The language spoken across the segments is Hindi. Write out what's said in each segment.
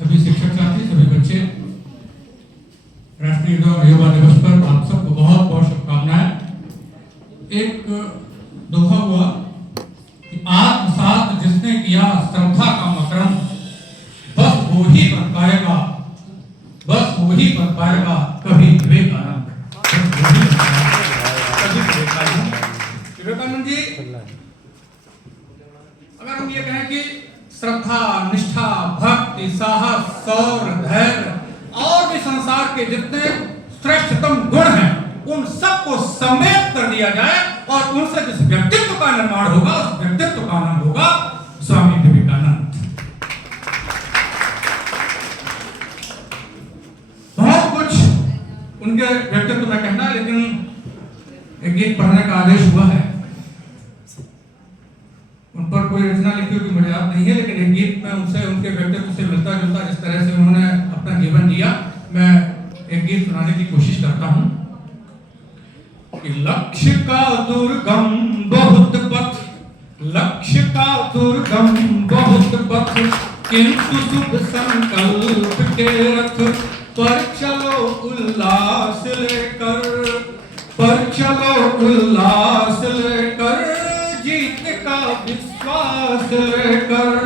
सभी शिक्षक साथी, सभी बच्चे, राष्ट्रीय युवा दिवस पर आप सबको बहुत बहुत शुभकामनाएं। एक दोहा हुआ कि आत्मसात जिसने किया श्रद्धा का मकरम, बस वो ही बन पाएगा, बस वो ही बन पाएगा कभी विवेकानंद। विवेकानंद जी, अगर हम ये कहें कि श्रद्धा, निष्ठा, भक्ति, साहस, शौर्य, धैर्य और भी संसार के जितने श्रेष्ठतम गुण हैं उन सबको समेत कर दिया जाए और उनसे जिस व्यक्तित्व का निर्माण होगा उस व्यक्तित्व का नाम होगा स्वामी विवेकानंद। बहुत कुछ उनके व्यक्तित्व में कहना है, लेकिन एक गीत पढ़ने का आदेश हुआ है। उन पर कोई रचना लिखी हुई मुझे याद नहीं है, लेकिन एक गीत में उनसे, उनके व्यक्तित्व से मिलता जुलता जिस तरह से उन्होंने अपना जीवन जिया, मैं एक गीत सुनाने की कोशिश करता हूं कि लक्ष्य का दुर्गम बहुत पथ, लक्ष्य का दुर्गम बहुत पथ, किंतु शुभ संकल्प के रथ पर चलो उल्लास लेकर, पर चलो उल्लास लेकर, जीत का विश्वास लेकर,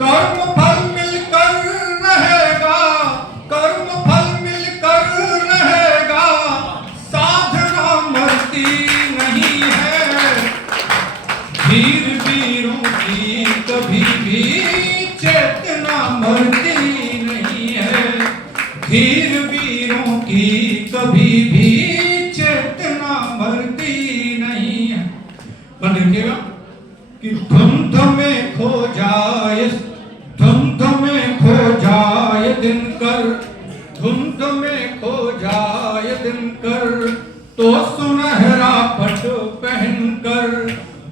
कर्म फल मिलकर रहेगा, कर्म फल मिलकर रहेगा, साधना मरती नहीं है, वीर वीरों की कभी भी चेतना मरती नहीं है, वीर वीरों की कभी भी चेतना मरती नहीं है। बन देखिएगा कि धुंध में खो जाए, धुंध में खो जाए दिनकर, धुंध में खो जाए दिनकर, तो सुनहरा पट पहनकर,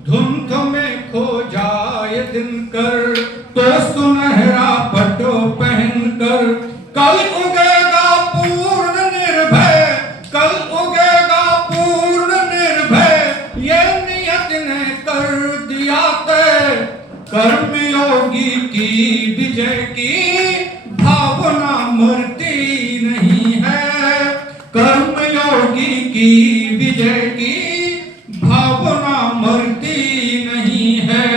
धुंध में खो जाए दिनकर, तो सुनहरा पट पहनकर, कल उगेगा पूर्ण निर्भय, कल उगेगा पूर्ण निर्भय, ये नियत ने कर दिया तय, कर्मयोगी की विजय की भावना मरती नहीं है, कर्मयोगी की विजय की भावना मरती नहीं है,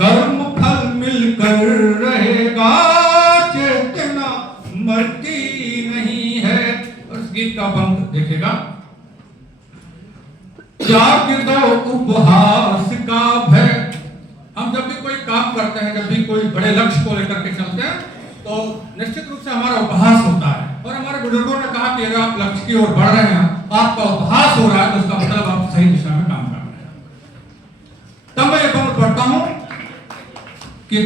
कर्म फल मिलकर रहेगा, चेतना मरती नहीं है। और इस गीत का पंक्ति देखेगा, त्याग दो उपहास का भय। हम जब भी कोई काम करते हैं, जब भी कोई बड़े लक्ष्य को लेकर के चलते हैं, तो निश्चित रूप से हमारा उपहास होता है। और हमारे बुजुर्गों ने कहा कि अगर आप लक्ष्य की ओर बढ़ रहे हैं, आपका उपहास हो रहा है, तो उसका मतलब आप सही दिशा में काम कर रहे हैं। तब मैं एक बार पढ़ता हूं कि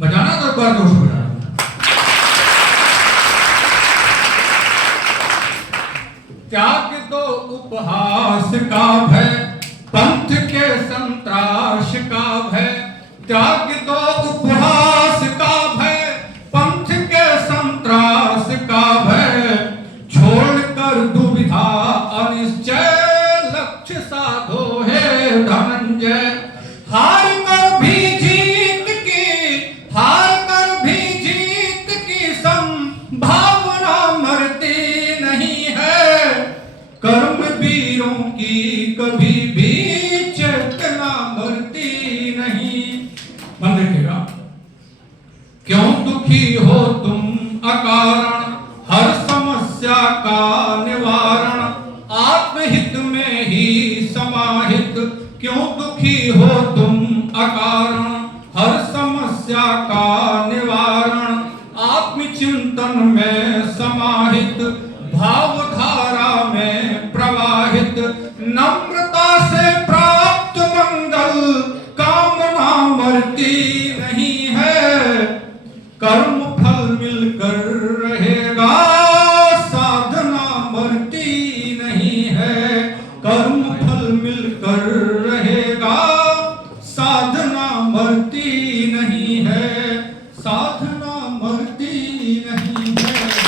बजाना तो एक बार जोश हो जाए। त्याग दो उपहास का भय, पंथ के संत्राश का भय, त्याग दो उपहास का भय, पंथ के संत्रास का भय, छोड़कर दुविधा अनिश्चय, लक्ष्य साधो है धनंजय, हार कर भी जीत की, हार कर भी जीत की संभावना मरती नहीं है, कर्म वीरों की कभी भी चेतना मरती नहीं। मन देखिएगा, क्यों दुखी हो तुम अकारण, हर समस्या का निवारण, आत्महित में ही समाहित, क्यों दुखी हो तुम अकारण, हर समस्या का निवारण, आत्मचिंतन में समाहित, भावधारा में प्रवाहित, नम्रता से प्राप्त मंगल, कामना मरती नहीं है, कर्म फल मिलकर रहेगा, साधना मरती नहीं है, कर्म फल मिलकर